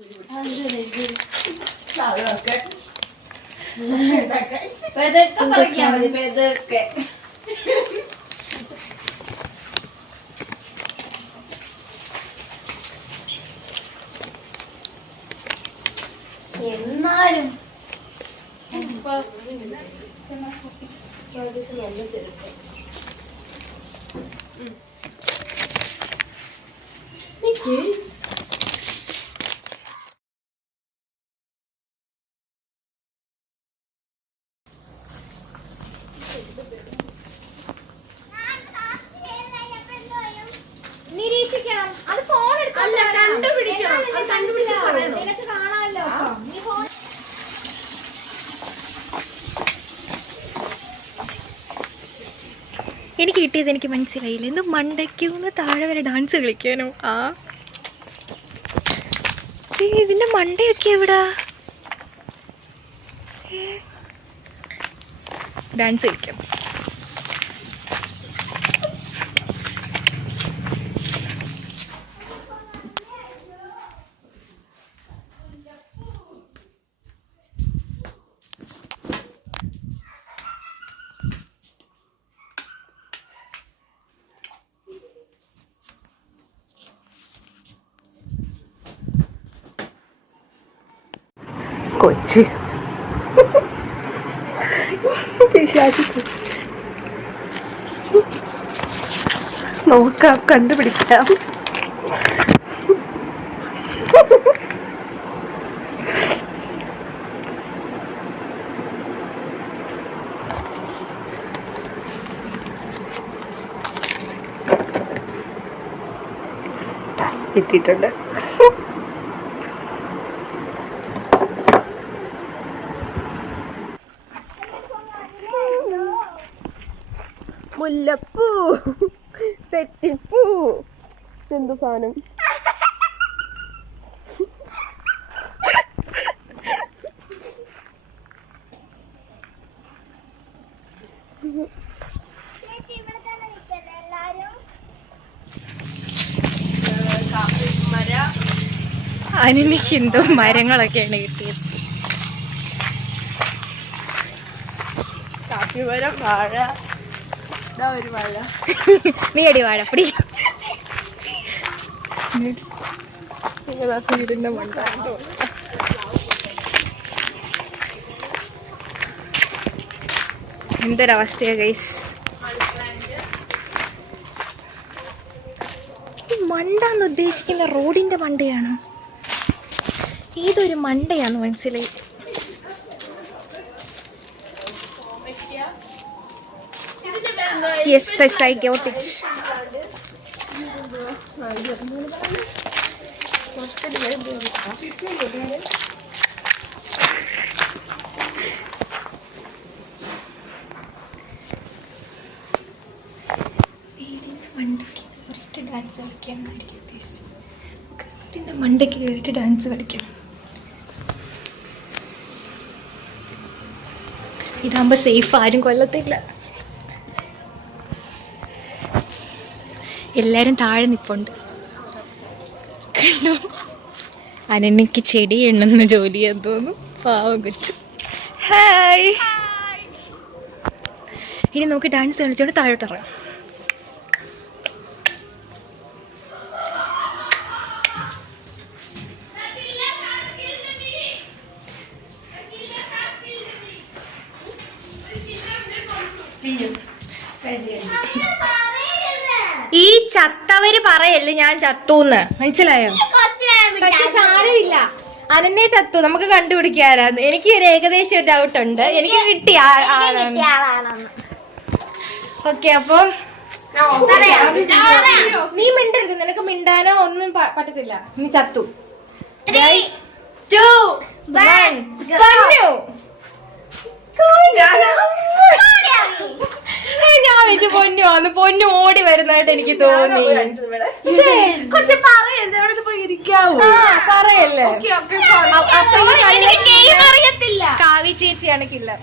എന്നാലും നിരീക്ഷിക്കണം. അത് ഫോൺ എടുക്കല്ല, കണ്ടുപിടിക്കണം. നിനക്ക് കാണാമല്ലോ. എനിക്ക് കിട്ടിയത് എനിക്ക് മനസ്സിലായില്ല. എന്ത് മണ്ടയ്ക്കൂന്ന് താഴെ വരെ ഡാൻസ് കളിക്കാനോ? ആ ഇതിന്റെ മണ്ടയൊക്കെ എവിടാ? ഡാൻസ് കളിക്കാം. കൊച്ചി നോക്കാം, കണ്ടുപിടിക്കാം. കിട്ടിയിട്ടുണ്ട്. മുല്ലപ്പൂ, തെറ്റിപ്പൂ, എന്തു സാധനം? അതിന് ഹിന്ദു മരങ്ങളൊക്കെയാണ് കിട്ടിയത്. കാപ്പിമരം, വാഴ, ഒരു വാഴ. നീ അടി വാഴപ്പൊടി. വീടിന്റെ മണ്ടാണ് തോന്നുന്നു. എന്തൊരവസ്ഥയാ ഗൈസ്. ഈ മണ്ടാന്ന് ഉദ്ദേശിക്കുന്ന റോഡിന്റെ മണ്ടയാണ്. ഏതൊരു മണ്ടയാന്ന് മനസ്സിലായി. Yes, I got it. മണ്ടയ്ക്ക് കയറിയിട്ട് ഡാൻസ് കളിക്കാം. ഇതാകുമ്പോൾ സേഫ്, ആരും കൊല്ലത്തില്ല. എല്ലാവരും താഴെ നിൽപ്പുണ്ട്. കണ്ടോ, അനന്യക്ക് ചെടി എണ്ണുന്ന ജോലി ചെയ്യാൻ തോന്നും. പാവം കൊച്ചു. ഹായ്. ഇനി നമുക്ക് ഡാൻസ് കളിച്ചോണ്ട് താഴോട്ടിറങ്ങാം. ഈ ചത്തവര് പറയല്ലേ ഞാൻ ചത്തൂന്ന്, മനസ്സിലായോ? പക്ഷെ സാരമില്ല, അനന്നെ ചത്തു. നമുക്ക് കണ്ടുപിടിക്കാറാന്ന്. എനിക്ക് ഒരു ഏകദേശം ഒരു ഡൗട്ട് ഉണ്ട്. എനിക്ക് കിട്ടിയ ആളാണ്. ഓക്കെ, അപ്പൊ നീ മിണ്ടരുത്. നിനക്ക് മിണ്ടാനോ ഒന്നും പറ്റത്തില്ല. നീ ചത്തു. 3, 2, 1. ഞാൻ വെച്ച് പൊന്നു വന്ന് പൊന്നു ഓടി വരുന്നതായിട്ട് എനിക്ക് തോന്നി. പറയല്ലേ, കാവ്യ ചേച്ചിയാണ് കില്ലർ.